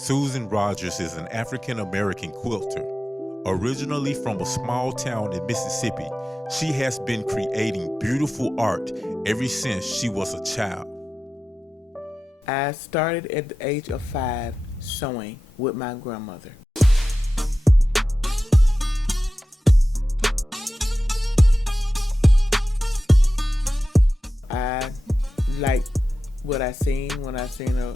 Susan Rogers is an African-American quilter. Originally from a small town in Mississippi, she has been creating beautiful art ever since she was a child. I started at the age of 5 sewing with my grandmother. I liked what I seen when I seen her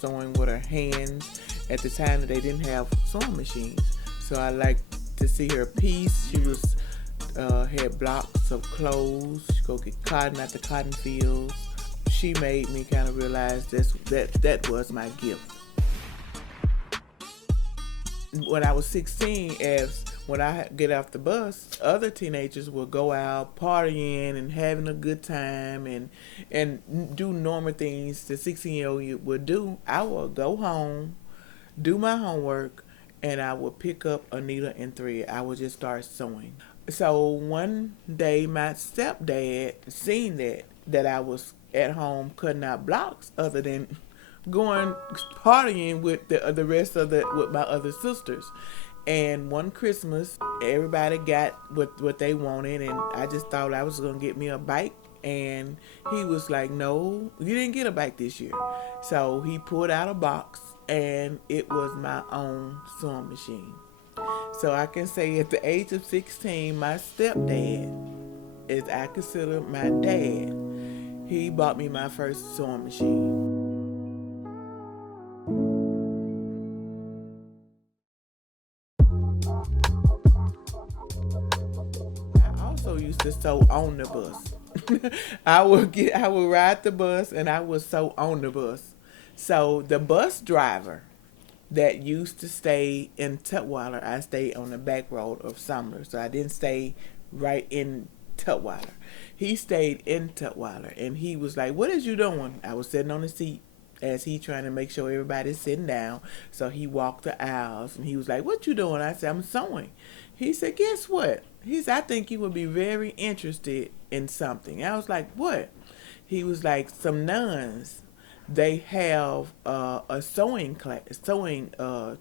sewing with her hands. At the time that they didn't have sewing machines, so I liked to see her piece. She was had blocks of clothes. She go get cotton at the cotton fields. She made me kind of realize that was my gift. When I was 16, when I get off the bus, other teenagers would go out partying and having a good time and do normal things the 16-year-old would do. I would go home, do my homework, and I would pick up a needle and thread. I would just start sewing. So one day my stepdad seen that I was at home cutting out blocks other than going partying with the rest of with my other sisters. And one Christmas, everybody got what they wanted, and I just thought I was gonna get me a bike. And he was like, "No, you didn't get a bike this year." So he pulled out a box, and it was my own sewing machine. So I can say at the age of 16, my stepdad, as I consider my dad, he bought me my first sewing machine. I also used to sew on the bus. I would ride the bus and I would sew on the bus. So the bus driver that used to stay in Tutwiler, I stayed on the back road of Sumner, so I didn't stay right in Tutwiler. He stayed in Tutwiler, and he was like, "What is you doing?" I was sitting on the seat as he trying to make sure everybody's sitting down. So he walked the aisles, and he was like, "What you doing?" I said, "I'm sewing." He said, "Guess what?" He said, "I think you would be very interested in something." I was like, "What?" He was like, "Some nuns, they have a sewing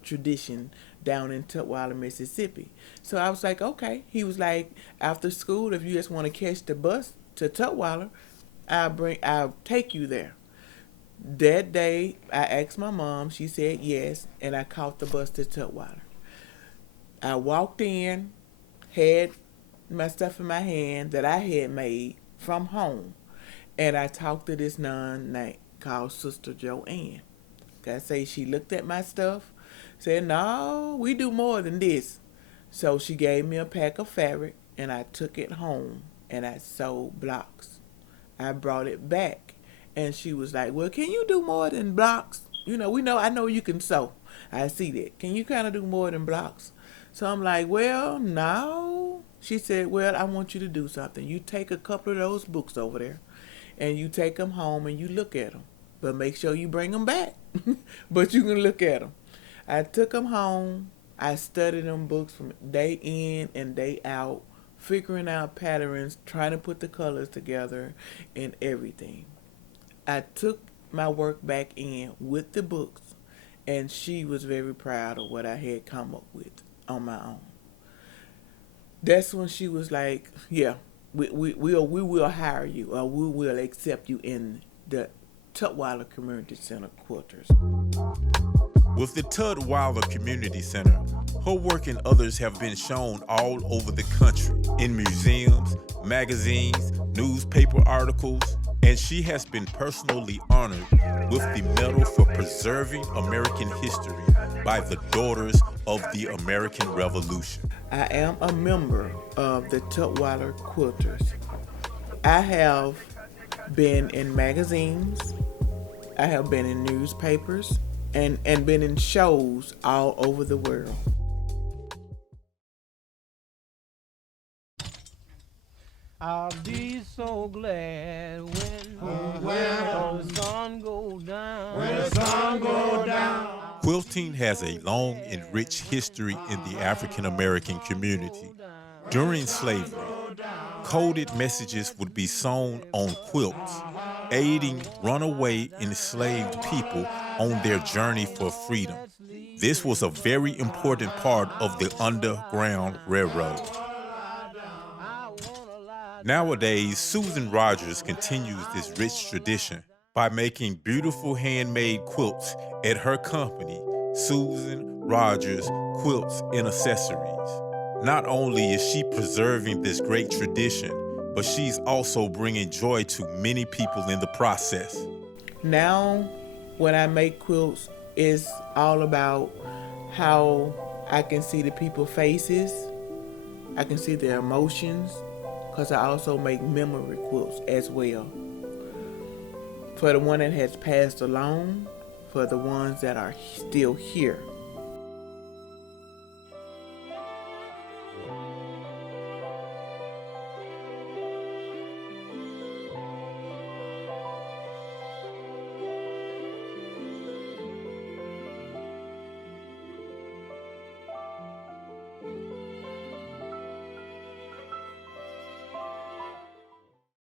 tradition down in Tutwiler, Mississippi." So I was like, "Okay." He was like, "After school, if you just want to catch the bus to Tutwiler, I'll take you there." That day, I asked my mom. She said yes, and I caught the bus to Tutwiler. I walked in, had my stuff in my hand that I had made from home, and I talked to this nun called Sister Joanne. I say she looked at my stuff, said, "No, we do more than this." So she gave me a pack of fabric, and I took it home, and I sewed blocks. I brought it back, and she was like, "Well, can you do more than blocks? I know you can sew. I see that. Can you kind of do more than blocks?" So I'm like, "Well, no." She said, "Well, I want you to do something. You take a couple of those books over there, and you take them home and you look at them. But make sure you bring them back. But you can look at them." I took them home. I studied them books from day in and day out, figuring out patterns, trying to put the colors together and everything. I took my work back in with the books, and she was very proud of what I had come up with on my own. That's when she was like, "Yeah, we will hire you, or we will accept you in the Tutwiler Community Center Quilters." With the Tutwiler Community Center, her work and others have been shown all over the country, in museums, magazines, newspaper articles, and she has been personally honored with the Medal for Preserving American History by the Daughters of the American Revolution. I am a member of the Tutwiler Quilters. I have been in magazines, I have been in newspapers, and been in shows all over the world. I'll be so glad when the sun goes down. When the sun goes down. Quilting has a long and rich history in the African American community. During slavery, coded messages would be sewn on quilts, aiding runaway enslaved people on their journey for freedom. This was a very important part of the Underground Railroad. Nowadays, Susan Rogers continues this rich tradition by making beautiful handmade quilts at her company, Susan Rogers Quilts and Accessories. Not only is she preserving this great tradition, but she's also bringing joy to many people in the process. Now, when I make quilts, it's all about how I can see the people's faces. I can see their emotions, because I also make memory quilts as well. For the one that has passed along, for the ones that are still here.